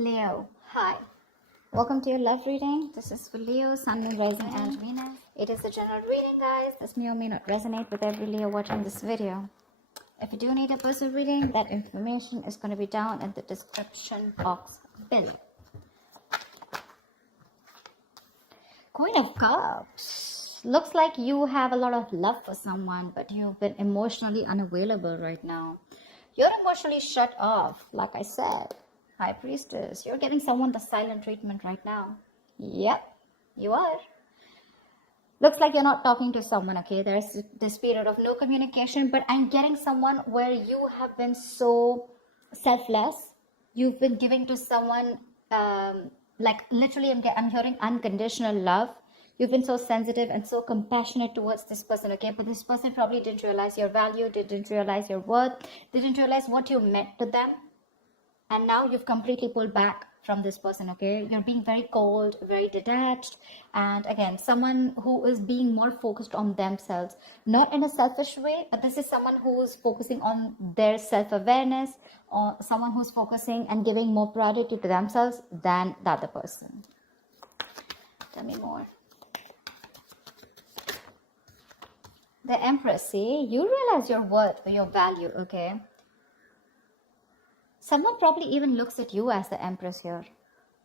Leo, hi. Welcome to your love reading. This is for Leo, Sun, Moon, Rising, and Venus. It is a general reading, guys. This may or may not resonate with every Leo watching this video. If you do need a personal reading, that information is going to be down in the description box below. Queen of Cups. Looks like you have a lot of love for someone, but you've been emotionally unavailable right now. You're emotionally shut off, like I said. High Priestess, you're giving someone the silent treatment right now. Yep, you are. Looks like you're not talking to someone, okay? There's this period of no communication, but I'm getting someone where you have been so selfless. You've been giving to someone, like literally I'm hearing unconditional love. You've been so sensitive and so compassionate towards this person, okay? But this person probably didn't realize your value, didn't realize your worth, didn't realize what you meant to them. And now you've completely pulled back from this person, okay? You're being very cold, very detached. And again, someone who is being more focused on themselves, not in a selfish way, but this is someone who's focusing on their self-awareness, or someone who's focusing and giving more priority to themselves than the other person. Tell me more. The Empress, see, you realize your worth, your value, okay? Someone probably even looks at you as the Empress here.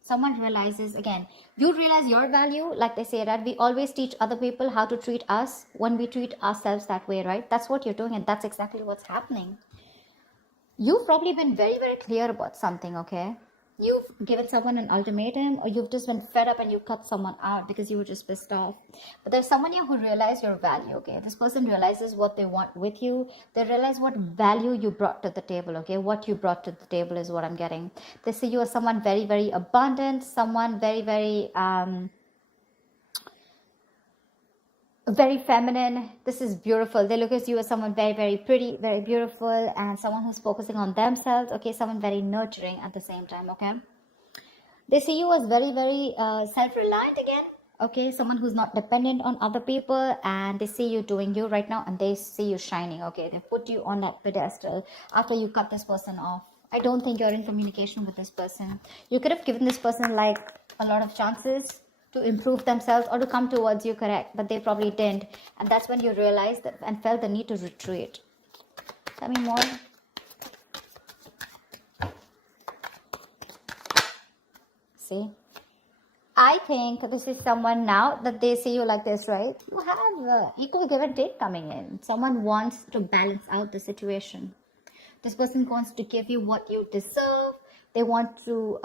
Someone realizes, again, you realize your value, like they say, that we always teach other people how to treat us when we treat ourselves that way, right? That's what you're doing, and that's exactly what's happening. You've probably been very, very clear about something, okay? You've given someone an ultimatum, or you've just been fed up and you cut someone out because you were just pissed off. But there's someone here who realized your value, okay? This person realizes what they want with you. They realize what value you brought to the table, okay? What you brought to the table is what I'm getting. They see you as someone very, very abundant, someone very, very feminine. This is beautiful. They look at you as someone very, very pretty, very beautiful, and someone who's focusing on themselves, okay? Someone very nurturing at the same time, okay? They see you as very, very self-reliant again, okay? Someone who's not dependent on other people, and they see you doing you right now, and they see you shining, okay? They put you on that pedestal after you cut this person off. I don't think you're in communication with this person. You could have given this person like a lot of chances to improve themselves or to come towards you, correct, but they probably didn't, and that's when you realized that and felt the need to retreat. Tell me more. See, I think this is someone now that they see you like this, right? You have equal give and take coming in. Someone wants to balance out the situation. This person wants to give you what you deserve. They want to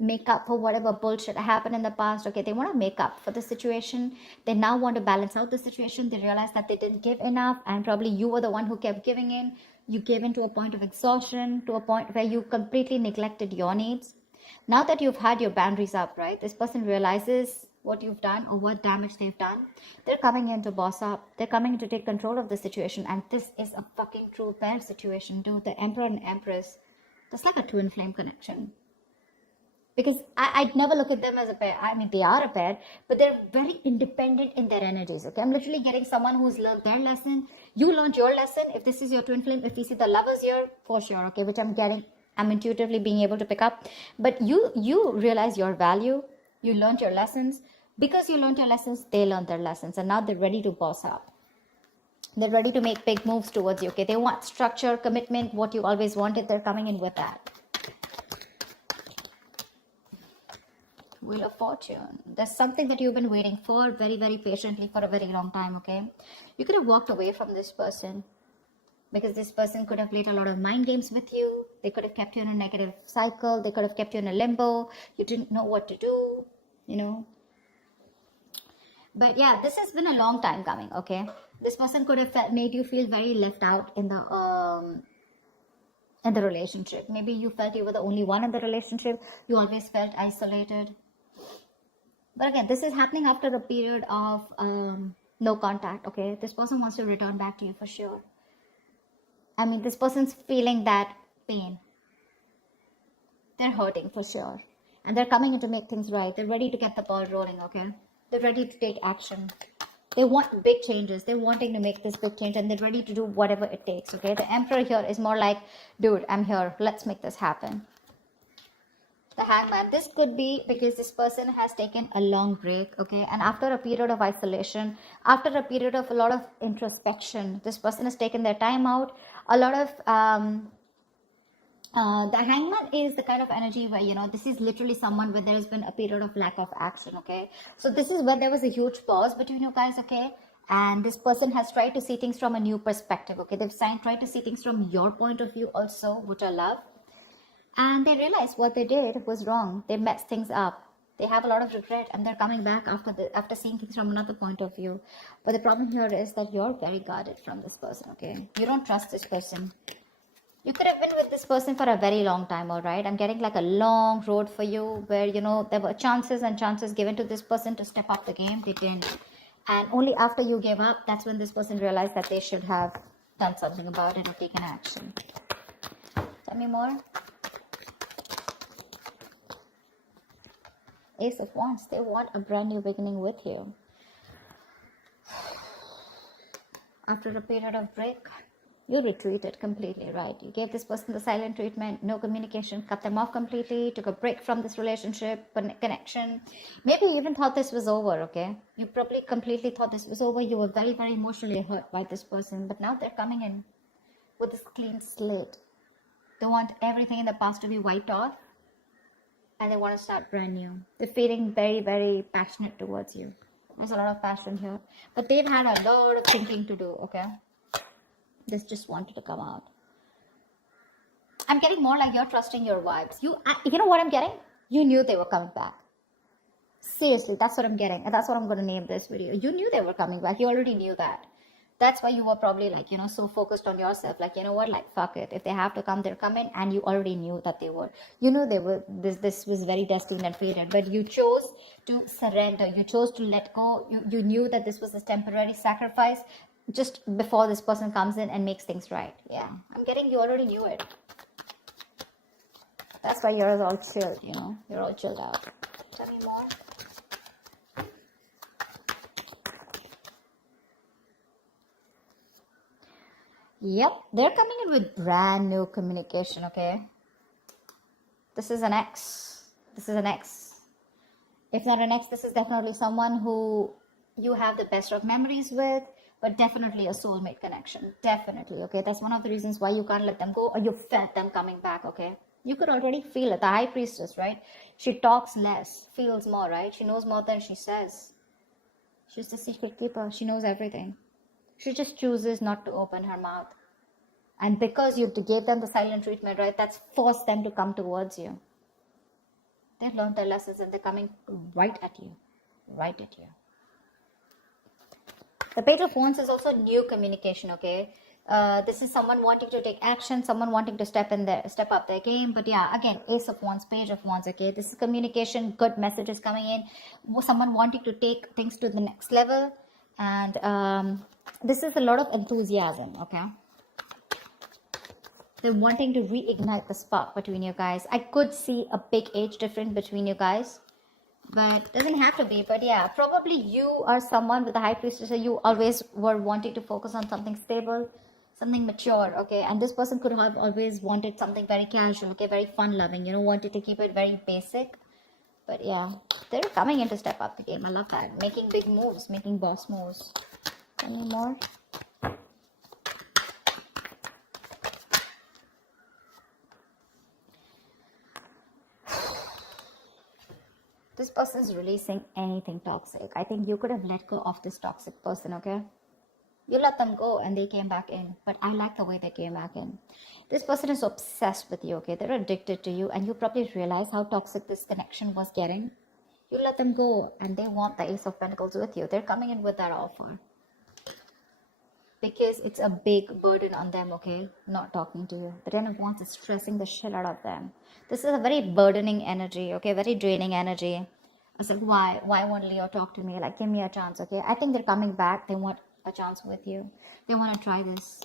make up for whatever bullshit happened in the past. Okay, they want to make up for the situation. They now want to balance out the situation. They realize that they didn't give enough, and probably you were the one who kept giving in. You gave in to a point of exhaustion, to a point where you completely neglected your needs. Now that you've had your boundaries up, right, this person realizes what you've done or what damage they've done. They're coming in to boss up. They're coming in to take control of the situation. And this is a fucking true pair situation, dude. The Emperor and Empress. That's like a twin flame connection. Because I'd never look at them as a pair. I mean, they are a pair, but they're very independent in their energies, okay? I'm literally getting someone who's learned their lesson. You learned your lesson. If this is your twin flame, if we see the Lovers here, for sure, okay, which I'm getting, I'm intuitively being able to pick up. But you realize your value. You learned your lessons. Because you learned your lessons, they learned their lessons. And now they're ready to boss up. They're ready to make big moves towards you, okay? They want structure, commitment, what you always wanted. They're coming in with that. Wheel of Fortune. There's something that you've been waiting for very, very patiently for a very long time, okay? You could have walked away from this person because this person could have played a lot of mind games with you. They could have kept you in a negative cycle. They could have kept you in a limbo. You didn't know what to do, you know? But yeah, this has been a long time coming, okay? This person could have made you feel very left out in the relationship. Maybe you felt you were the only one in the relationship. You always felt isolated. But again, this is happening after a period of no contact, okay? This person wants to return back to you for sure. I mean, this person's feeling that pain. They're hurting for sure. And they're coming in to make things right. They're ready to get the ball rolling, okay? They're ready to take action. They want big changes. They're wanting to make this big change, and they're ready to do whatever it takes, okay? The Emperor here is more like, dude, I'm here. Let's make this happen. The Hangman. This could be because this person has taken a long break, okay? And after a period of isolation, after a period of a lot of introspection, this person has taken their time out. A lot of the Hangman is the kind of energy where, you know, this is literally someone where there has been a period of lack of action, okay? So this is where there was a huge pause between you guys, okay? And this person has tried to see things from a new perspective, okay? They've tried to see things from your point of view also, which I love. And they realized what they did was wrong. They messed things up. They have a lot of regret, and they're coming back after seeing things from another point of view. But the problem here is that you're very guarded from this person, okay? You don't trust this person. You could have been with this person for a very long time, all right? I'm getting like a long road for you where, you know, there were chances and chances given to this person to step up the game. They didn't. And only after you gave up, that's when this person realized that they should have done something about it or taken action. Tell me more. Ace of Wands. They want a brand new beginning with you. After a period of break, you retreated completely, right? You gave this person the silent treatment, no communication, cut them off completely, took a break from this relationship, connection. Maybe you even thought this was over, okay? You probably completely thought this was over. You were very, very emotionally hurt by this person. But now they're coming in with this clean slate. They want everything in the past to be wiped off. And they want to start brand new. They're feeling very, very passionate towards you. There's a lot of passion here. But they've had a lot of thinking to do, okay? This just wanted to come out. I'm getting more like you're trusting your vibes. You know what I'm getting? You knew they were coming back. Seriously, that's what I'm getting. And that's what I'm going to name this video. You knew they were coming back. You already knew that. That's why you were probably like, you know, so focused on yourself. Like, you know what? Like, fuck it. If they have to come, they're coming. And you already knew that they would. You knew they were. This was very destined and fated. But you chose to surrender. You chose to let go. You knew that this was a temporary sacrifice just before this person comes in and makes things right. Yeah, I'm getting you already knew it. That's why you're all chilled, you know. You're all chilled out. Tell me more. Yep, they're coming in with brand new communication, okay? This is an ex. This is an ex. If not an ex, this is definitely someone who you have the best of memories with. But definitely a soulmate connection. Definitely, okay? That's one of the reasons why you can't let them go, or you felt them coming back, okay? You could already feel it. The High Priestess, right? She talks less, feels more, right? She knows more than she says. She's the secret keeper. She knows everything. She just chooses not to open her mouth. And because you gave them the silent treatment, right? That's forced them to come towards you. They've learned their lessons and they're coming right at you. Right at you. The Page of Wands is also new communication, okay? This is someone wanting to take action, someone wanting to step up their game. But yeah, again, Ace of Wands, Page of Wands, okay? This is communication, good messages coming in. Someone wanting to take things to the next level. And this is a lot of enthusiasm, okay? They're wanting to reignite the spark between you guys. I could see a big age difference between you guys. But doesn't have to be. But yeah, probably you are someone with the High Priestess. You always were wanting to focus on something stable, something mature, okay? And this person could have always wanted something very casual, okay? Very fun-loving, you know, wanted to keep it very basic. But yeah, they're coming in to step up the game. I love that. Making big moves, making boss moves. Any more? This person is releasing anything toxic. I think you could have let go of this toxic person, okay? You let them go and they came back in. But I like the way they came back in. This person is obsessed with you, okay? They're addicted to you and you probably realize how toxic this connection was getting. You let them go and they want the Ace of Pentacles with you. They're coming in with that offer. Because it's a big burden on them, okay? Not talking to you. The Ten of Wands is stressing the shit out of them. This is a very burdening energy, okay? Very draining energy. It's like, why won't Leo talk to me? Like, give me a chance, okay? I think they're coming back. They want a chance with you. They want to try this.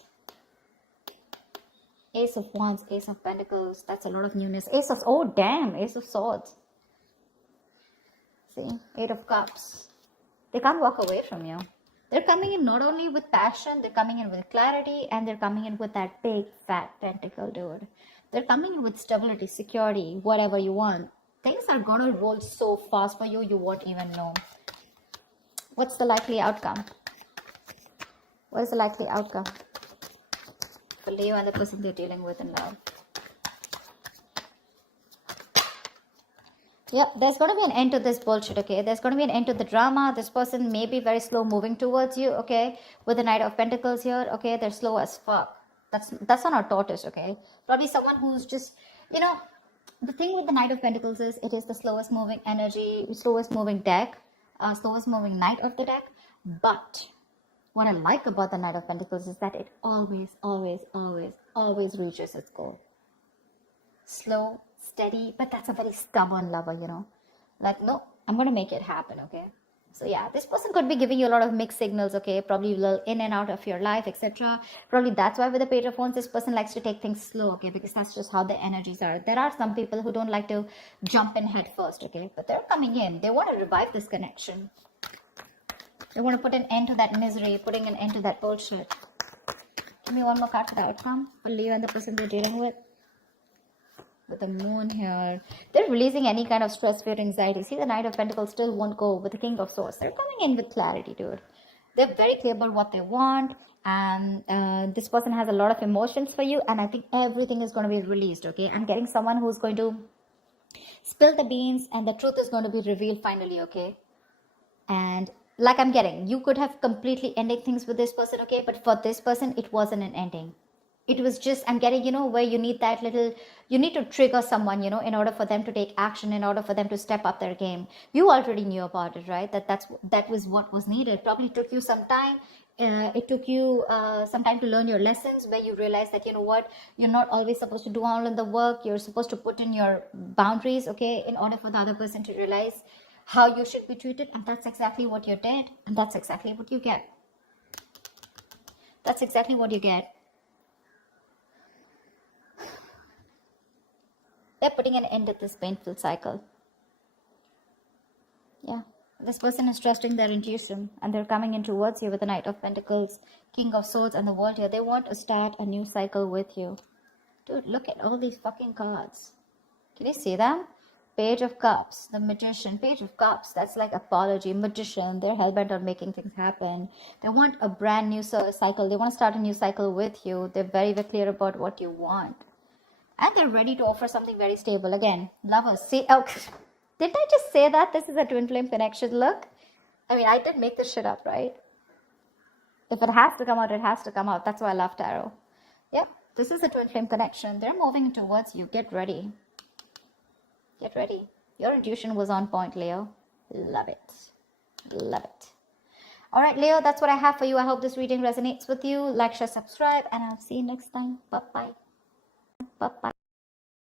Ace of Wands, Ace of Pentacles. That's a lot of newness. Ace of, oh damn, Ace of Swords. See? Eight of Cups. They can't walk away from you. They're coming in not only with passion, they're coming in with clarity, and they're coming in with that big, fat pentacle, dude. They're coming in with stability, security, whatever you want. are going to roll so fast for you, you won't even know. What's the likely outcome? What is the likely outcome for Leo and the person they're dealing with in love? Yeah, there's going to be an end to this bullshit, okay? There's going to be an end to the drama. This person may be very slow moving towards you, okay? With the Knight of Pentacles here, okay? They're slow as fuck. That's not a tortoise, okay? Probably someone who's just, you know, the thing with the Knight of Pentacles is it is the slowest moving energy, slowest moving deck, slowest moving knight of the deck. But what I like about the Knight of Pentacles is that it always, always, always, always reaches its goal. Slow, steady, but that's a very stubborn lover, you know. Like, no, I'm going to make it happen, okay? So yeah, this person could be giving you a lot of mixed signals, okay? Probably a little in and out of your life, etc. Probably that's why with the Page of Wands, this person likes to take things slow, okay? Because that's just how the energies are. There are some people who don't like to jump in head first, okay? But they're coming in. They want to revive this connection. They want to put an end to that misery, putting an end to that bullshit. Give me one more card for the outcome for Leo and the person they're dealing with. With the moon here, they're releasing any kind of stress, fear, anxiety. See, the Knight of Pentacles still won't go with the King of Swords. They're coming in with clarity, dude. They're very clear about what they want, and this person has a lot of emotions for you, and I think everything is going to be released, okay? I'm getting someone who's going to spill the beans, and the truth is going to be revealed finally, okay? And like I'm getting, you could have completely ended things with this person, okay? But for this person, it wasn't an ending. It was just, I'm getting, you know, where you need that little, you need to trigger someone, you know, in order for them to take action, in order for them to step up their game. You already knew about it, right? That was what was needed. Probably took you some time. It took you some time to learn your lessons, where you realize that, you know what, you're not always supposed to do all of the work. You're supposed to put in your boundaries, okay, in order for the other person to realize how you should be treated. And that's exactly what you did. And that's exactly what you get. That's exactly what you get. They're putting an end to this painful cycle. Yeah. This person is trusting their intuition, and they're coming in towards you with the Knight of Pentacles, King of Swords, and the World here. They want to start a new cycle with you. Dude, look at all these fucking cards. Can you see them? Page of Cups, the Magician, Page of Cups. That's like apology, Magician. They're hellbent on making things happen. They want a brand new cycle. They want to start a new cycle with you. They're very, very clear about what you want. And they're ready to offer something very stable. Again, lovers. See, oh, did I just say that? This is a twin flame connection. Look. I mean, I did make this shit up, right? If it has to come out, it has to come out. That's why I love tarot. Yep. This is a twin flame connection. They're moving towards you. Get ready. Get ready. Your intuition was on point, Leo. Love it. Love it. All right, Leo, that's what I have for you. I hope this reading resonates with you. Like, share, subscribe, and I'll see you next time. Bye-bye. Bye-bye.